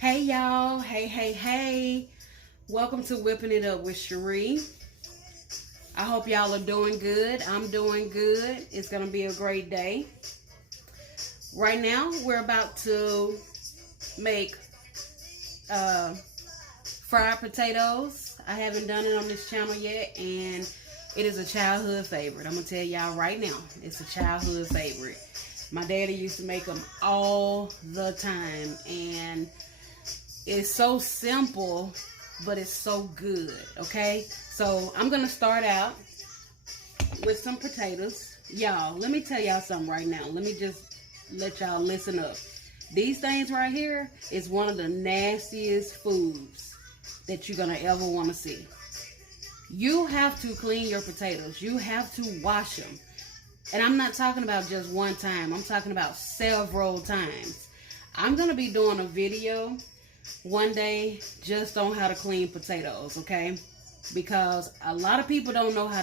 Hey y'all, hey. Welcome to Whipping It Up with Cherie. I hope y'all are doing good. I'm doing good. It's going to be a great day. Right now, we're about to make fried potatoes. I haven't done it on this channel yet, and it is a childhood favorite. I'm going to tell y'all right now, it's a childhood favorite. My daddy used to make them all the time, and it's so simple, but it's so good, okay? So I'm going to start out with some potatoes. Y'all, let me tell y'all something right now. Let me just let y'all listen up. These things right here is one of the nastiest foods that you're going to ever want to see. You have to clean your potatoes. You have to wash them. And I'm not talking about just one time. I'm talking about several times. I'm going to be doing a video one day just on how to clean potatoes, okay? Because a lot of people don't know how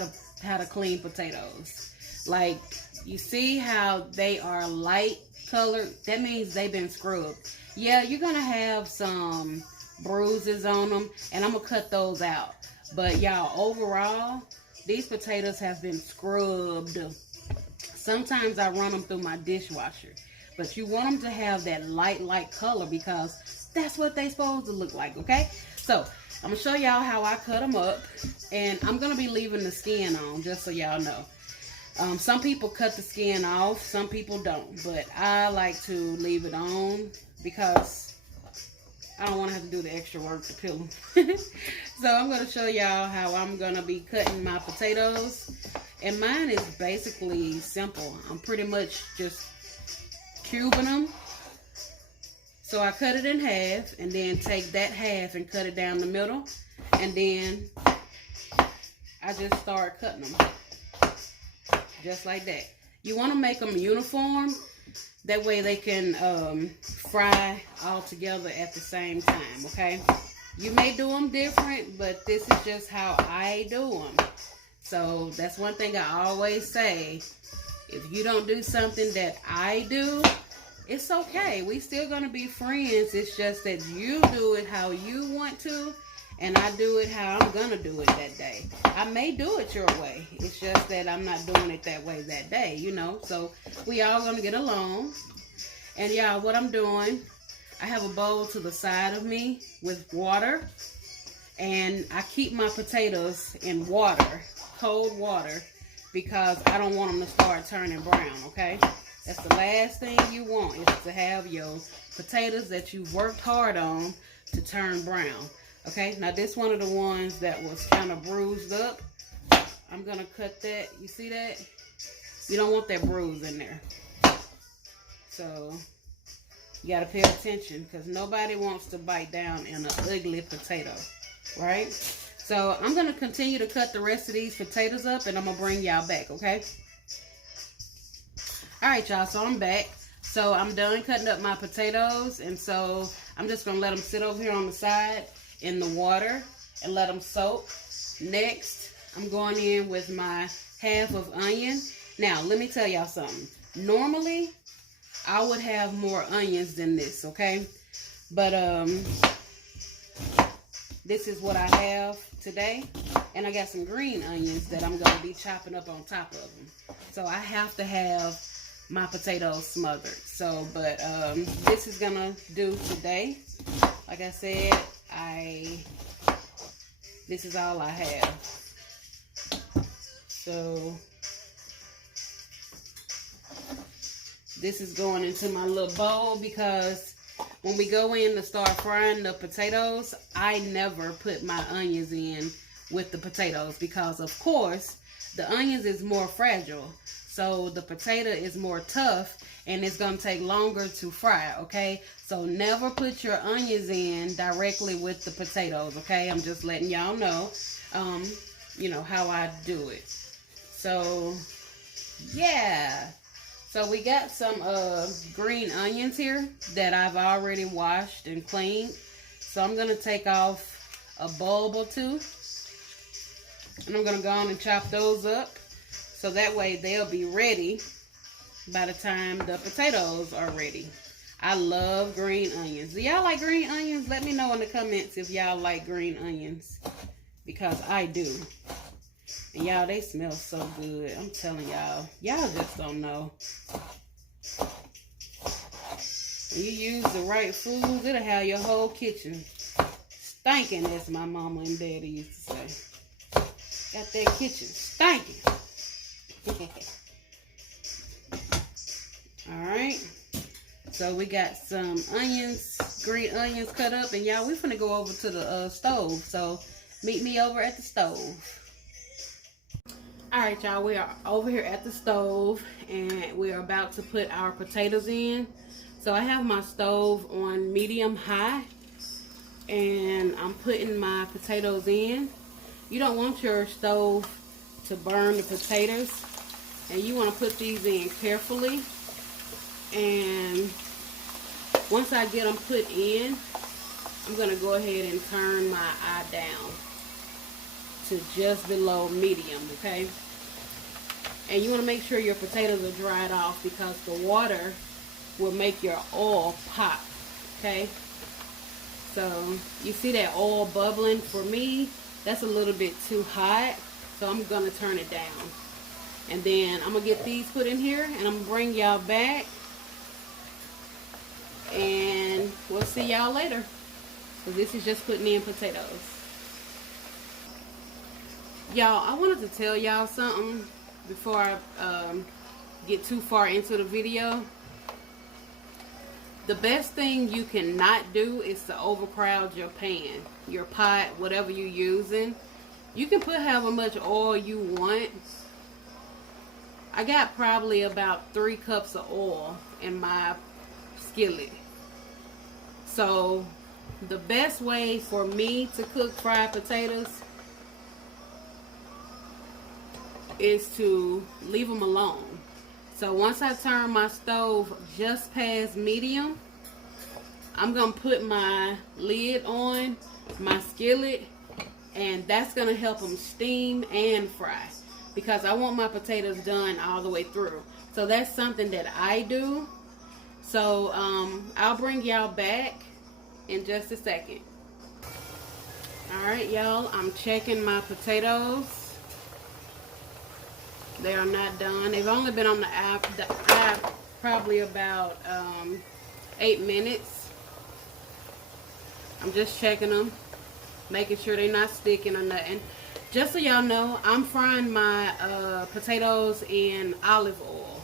to clean potatoes. Like, you see how they are light colored? That means they've been scrubbed. Yeah, you're going to have some bruises on them, and I'm going to cut those out. But y'all, overall, these potatoes have been scrubbed. Sometimes I run them through my dishwasher. But you want them to have that light color because that's what they supposed to look like, okay? So, I'm going to show y'all how I cut them up. And I'm going to be leaving the skin on, just so y'all know. Some people cut the skin off, some people don't. But I like to leave it on because I don't want to have to do the extra work to peel them. So, I'm going to show y'all how I'm going to be cutting my potatoes. And mine is basically simple. I'm pretty much just cubing them. So I cut it in half and then take that half and cut it down the middle. And then I just start cutting them. Just like that. You want to make them uniform. That way they can fry all together at the same time, okay? You may do them different, but this is just how I do them. So that's one thing I always say. If you don't do something that I do, it's okay. We still gonna be friends. It's just that you do it how you want to, and I do it how I'm gonna do it that day. I may do it your way. It's just that I'm not doing it that way that day, you know. So we all gonna get along. And y'all, what I'm doing, I have a bowl to the side of me with water, and I keep my potatoes in water, cold water, because I don't want them to start turning brown, okay? That's the last thing you want, is to have your potatoes that you've worked hard on to turn brown, okay? Now, this one of the ones that was kind of bruised up. I'm going to cut that. You see that? You don't want that bruise in there. So, you got to pay attention because nobody wants to bite down in an ugly potato, right? So, I'm going to continue to cut the rest of these potatoes up, and I'm going to bring y'all back, okay? Alright, y'all, so I'm back. So, I'm done cutting up my potatoes, and so I'm just going to let them sit over here on the side in the water and let them soak. Next, I'm going in with my half of onion. Now, let me tell y'all something. Normally, I would have more onions than this, okay? But, this is what I have today. And I got some green onions that I'm going to be chopping up on top of them. So I have to have my potatoes smothered. So, but this is going to do today. Like I said, this is all I have. So, this is going into my little bowl because when we go in to start frying the potatoes, I never put my onions in with the potatoes because, of course, the onions is more fragile. So the potato is more tough and it's going to take longer to fry, okay? So never put your onions in directly with the potatoes, okay? I'm just letting y'all know, you know, how I do it. So, yeah. So we got some green onions here that I've already washed and cleaned. So I'm going to take off a bulb or two. And I'm going to go on and chop those up. So that way they'll be ready by the time the potatoes are ready. I love green onions. Do y'all like green onions? Let me know in the comments if y'all like green onions, because I do. And y'all, they smell so good. I'm telling y'all. Y'all just don't know. When you use the right foods, it'll have your whole kitchen stinking, as my mama and daddy used to say. Got that kitchen stinking. Alright. So we got some onions, green onions cut up. And y'all, we're finna go over to the stove. So meet me over at the stove. Alright, y'all, we are over here at the stove. And we are about to put our potatoes in. So I have my stove on medium high. And I'm putting my potatoes in. You don't want your stove to burn the potatoes, and you want to put these in carefully. And once I get them put in, I'm going to go ahead and turn my eye down to just below medium, okay? And you want to make sure your potatoes are dried off, because the water will make your oil pop, okay? So you see that oil bubbling? For me, that's a little bit too hot, so I'm gonna turn it down. And then I'm gonna get these put in here, and I'm gonna bring y'all back, and we'll see y'all later. So this is just putting in potatoes. Y'all, I wanted to tell y'all something before I get too far into the video. The best thing you cannot do is to overcrowd your pan, your pot, whatever you're using. You can put however much oil you want. I got probably about 3 cups of oil in my skillet. So the best way for me to cook fried potatoes is to leave them alone. So once I turn my stove just past medium, I'm going to put my lid on my skillet, and that's going to help them steam and fry, because I want my potatoes done all the way through. So that's something that I do. So I'll bring y'all back in just a second. Alright, y'all, I'm checking my potatoes. They are not done. They've only been on the app probably about 8 minutes. I'm just checking them, making sure they're not sticking or nothing. Just so y'all know, I'm frying my potatoes in olive oil.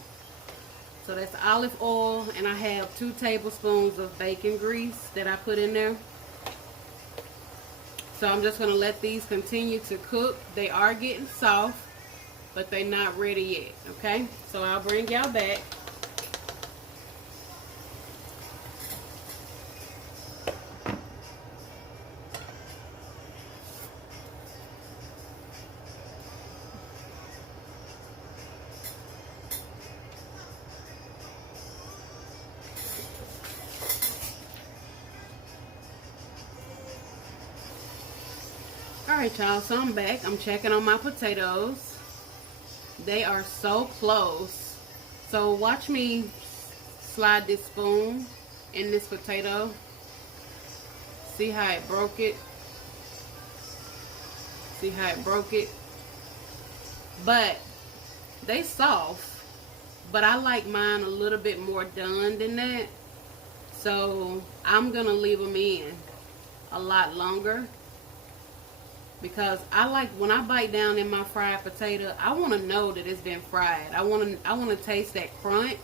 So that's olive oil, and I have 2 tablespoons of bacon grease that I put in there. So I'm just going to let these continue to cook. They are getting soft, but they're not ready yet, okay? So I'll bring y'all back. Alright, y'all, so I'm back. I'm checking on my potatoes. They are so close. So watch me slide this spoon in this potato. See how it broke it? See how it broke it? But they soft. But I like mine a little bit more done than that. So I'm going to leave them in a lot longer. Because I like, when I bite down in my fried potato, I want to know that it's been fried. I want to taste that crunch,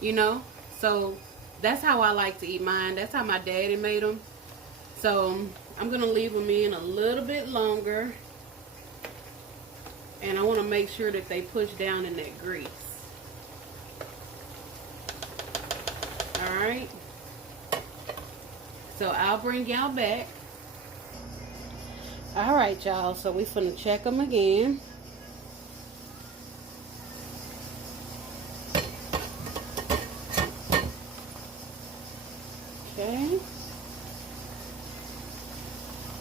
you know. So that's how I like to eat mine. That's how my daddy made them. So I'm going to leave them in a little bit longer. And I want to make sure that they push down in that grease. Alright. So I'll bring y'all back. Alright, y'all, so we finna check them again. Okay.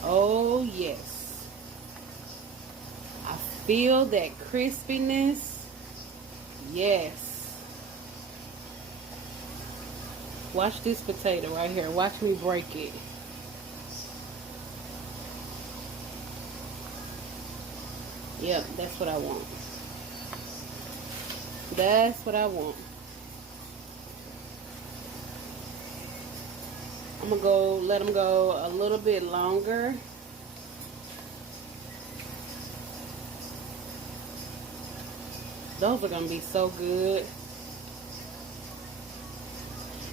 Oh, yes. I feel that crispiness. Yes. Watch this potato right here. Watch me break it. Yep, that's what I want. That's what I want. I'm gonna go, let them go a little bit longer. Those are gonna be so good.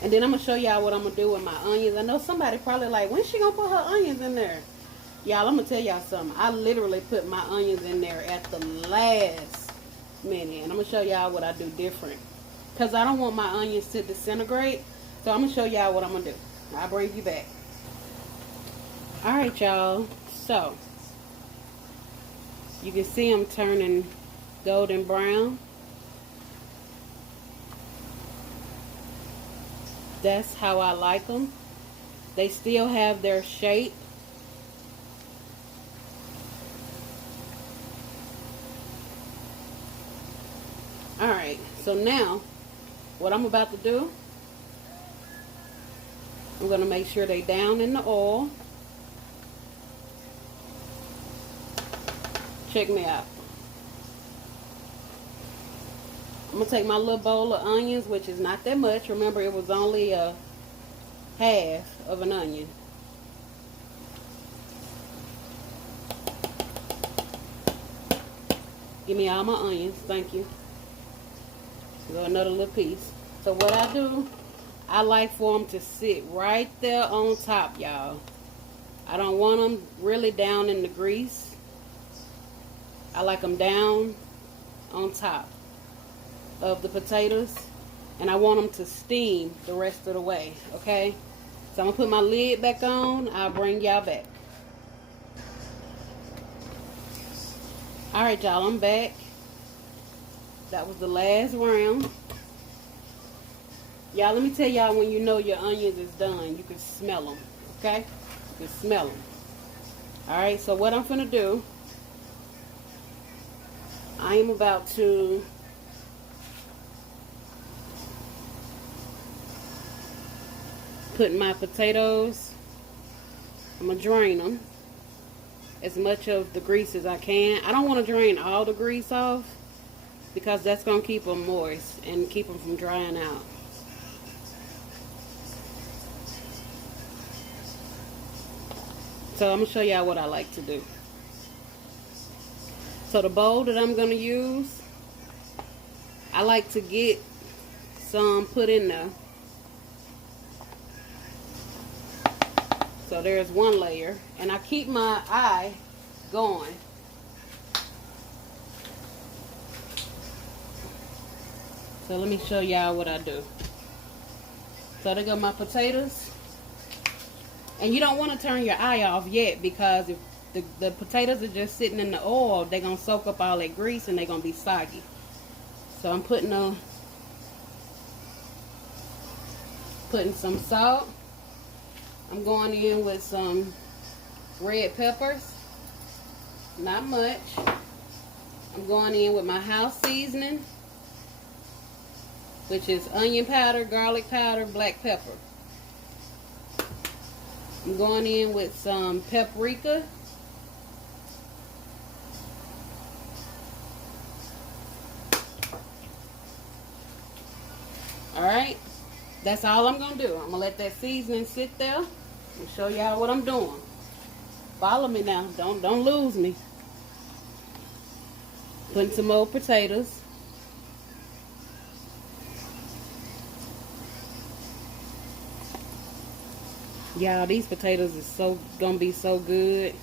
And then I'm gonna show y'all what I'm gonna do with my onions. I know somebody probably like, when's she gonna put her onions in there? Y'all, I'm gonna tell y'all something. I literally put my onions in there at the last minute. And I'm gonna show y'all what I do different. Because I don't want my onions to disintegrate. So I'm gonna show y'all what I'm gonna do. I'll bring you back. Alright, y'all. So, you can see them turning golden brown. That's how I like them. They still have their shape. Alright, so now what I'm about to do, I'm going to make sure they down in the oil. Check me out. I'm going to take my little bowl of onions, which is not that much. Remember, it was only a half of an onion. Give me all my onions. Thank you. Go another little piece. So what I do, I like for them to sit right there on top, y'all. I don't want them really down in the grease. I like them down on top of the potatoes, and I want them to steam the rest of the way, okay? So I'm gonna put my lid back on. I'll bring y'all back. Alright, y'all, I'm back. That was the last round. Y'all, let me tell y'all when you know your onions is done. You can smell them, okay? You can smell them. Alright, so what I'm gonna do, I am about to put my potatoes, I'm going to drain them as much of the grease as I can. I don't want to drain all the grease off because that's going to keep them moist and keep them from drying out. So I'm going to show y'all what I like to do. So the bowl that I'm going to use, I like to get some put in there. So there's one layer, and I keep my eye going. So let me show y'all what I do. So there go my potatoes. And you don't want to turn your eye off yet, because if the potatoes are just sitting in the oil, they're going to soak up all that grease and they're going to be soggy. So I'm putting some salt. I'm going in with some red peppers, not much. I'm going in with my house seasoning, which is onion powder, garlic powder, black pepper. I'm going in with some paprika. Alright, that's all I'm going to do. I'm going to let that seasoning sit there and show y'all what I'm doing. Follow me now. Don't lose me. Putting some more potatoes. Y'all, these potatoes is gonna be so good.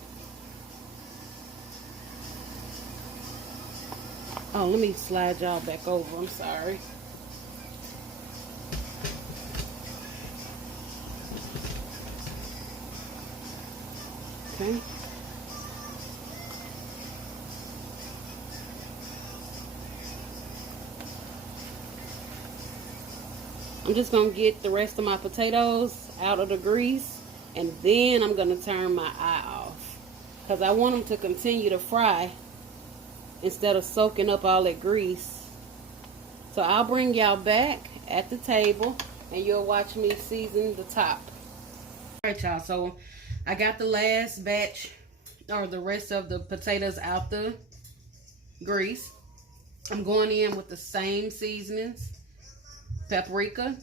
Oh, let me slide y'all back over. I'm sorry. Okay. I'm just going to get the rest of my potatoes out of the grease, and then I'm going to turn my eye off, because I want them to continue to fry instead of soaking up all that grease. So I'll bring y'all back at the table and you'll watch me season the top. Alright, y'all, so I got the last batch or the rest of the potatoes out the grease. I'm going in with the same seasonings. Paprika.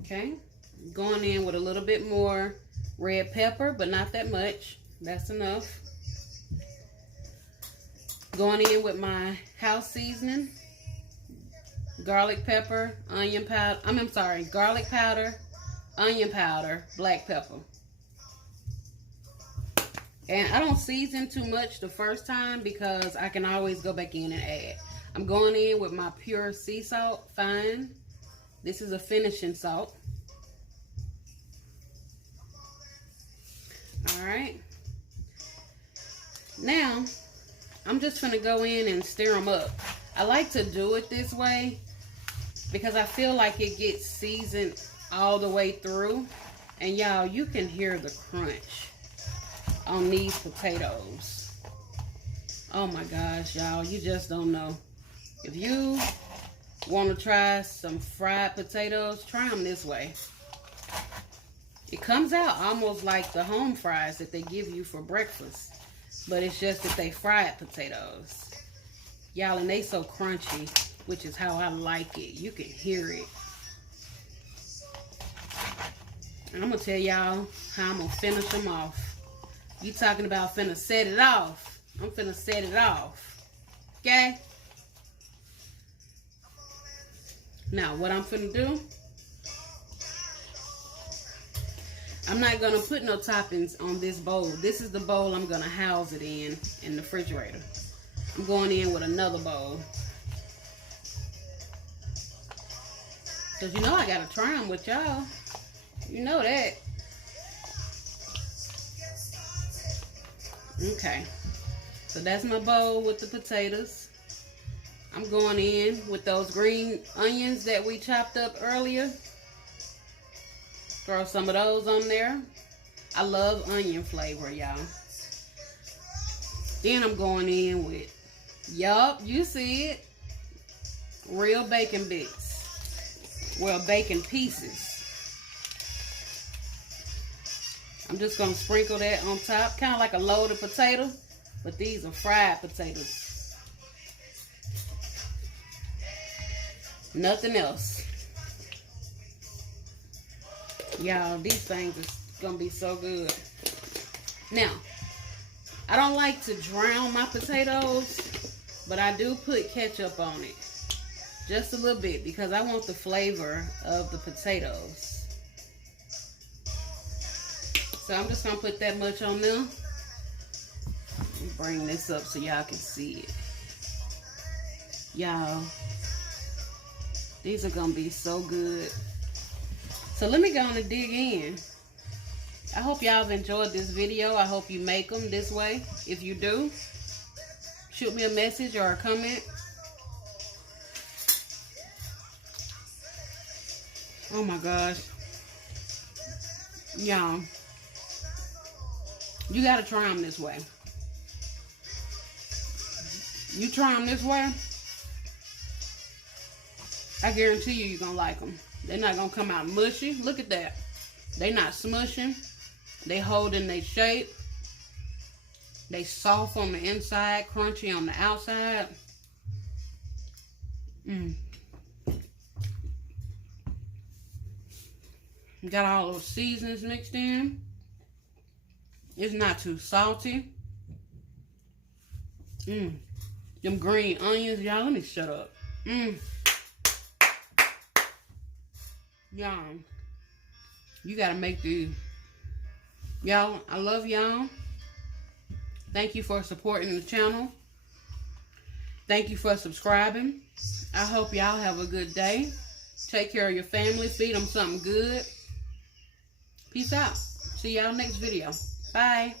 Okay. Going in with a little bit more red pepper, but not that much. That's enough. Going in with my house seasoning. Garlic pepper, onion powder. I'm sorry, garlic powder, onion powder, black pepper. And I don't season too much the first time because I can always go back in and add. I'm going in with my pure sea salt, fine. This is a finishing salt. Alright. Now, I'm just going to go in and stir them up. I like to do it this way because I feel like it gets seasoned all the way through. And y'all, you can hear the crunch on these potatoes. Oh my gosh, y'all, you just don't know. If you want to try some fried potatoes, try them this way. It comes out almost like the home fries that they give you for breakfast, but it's just that they fried potatoes. Y'all, and they so crunchy, which is how I like it. You can hear it. And I'm gonna tell y'all how I'm gonna finish them off. You talking about finna set it off. I'm finna set it off. Okay? Now, what I'm finna do, I'm not gonna put no toppings on this bowl. This is the bowl I'm gonna house it in the refrigerator. I'm going in with another bowl. Cause you know I gotta try them with y'all. You know that. Okay, so that's my bowl with the potatoes. I'm going in with those green onions that we chopped up earlier. Throw some of those on there. I love onion flavor, y'all. Then I'm going in with, yup, you see it, real bacon bits. Well, bacon pieces. I'm just going to sprinkle that on top. Kind of like a loaded potato. But these are fried potatoes. Nothing else. Y'all, these things are going to be so good. Now, I don't like to drown my potatoes. But I do put ketchup on it. Just a little bit. Because I want the flavor of the potatoes. So I'm just going to put that much on them. Let me bring this up so y'all can see it. Y'all, these are going to be so good. So let me go on and dig in. I hope y'all have enjoyed this video. I hope you make them this way. If you do, shoot me a message or a comment. Oh my gosh. Y'all, you gotta try them this way. You try them this way, I guarantee you you're gonna like them. They're not gonna come out mushy. Look at that. They not smushing. They holding their shape. They soft on the inside, crunchy on the outside. Got all those seasonings mixed in. It's not too salty. Them green onions, y'all, let me shut up. Y'all, you gotta make these. Y'all, I love y'all. Thank you for supporting the channel. Thank you for subscribing. I hope y'all have a good day. Take care of your family. Feed them something good. Peace out. See y'all next video. Bye.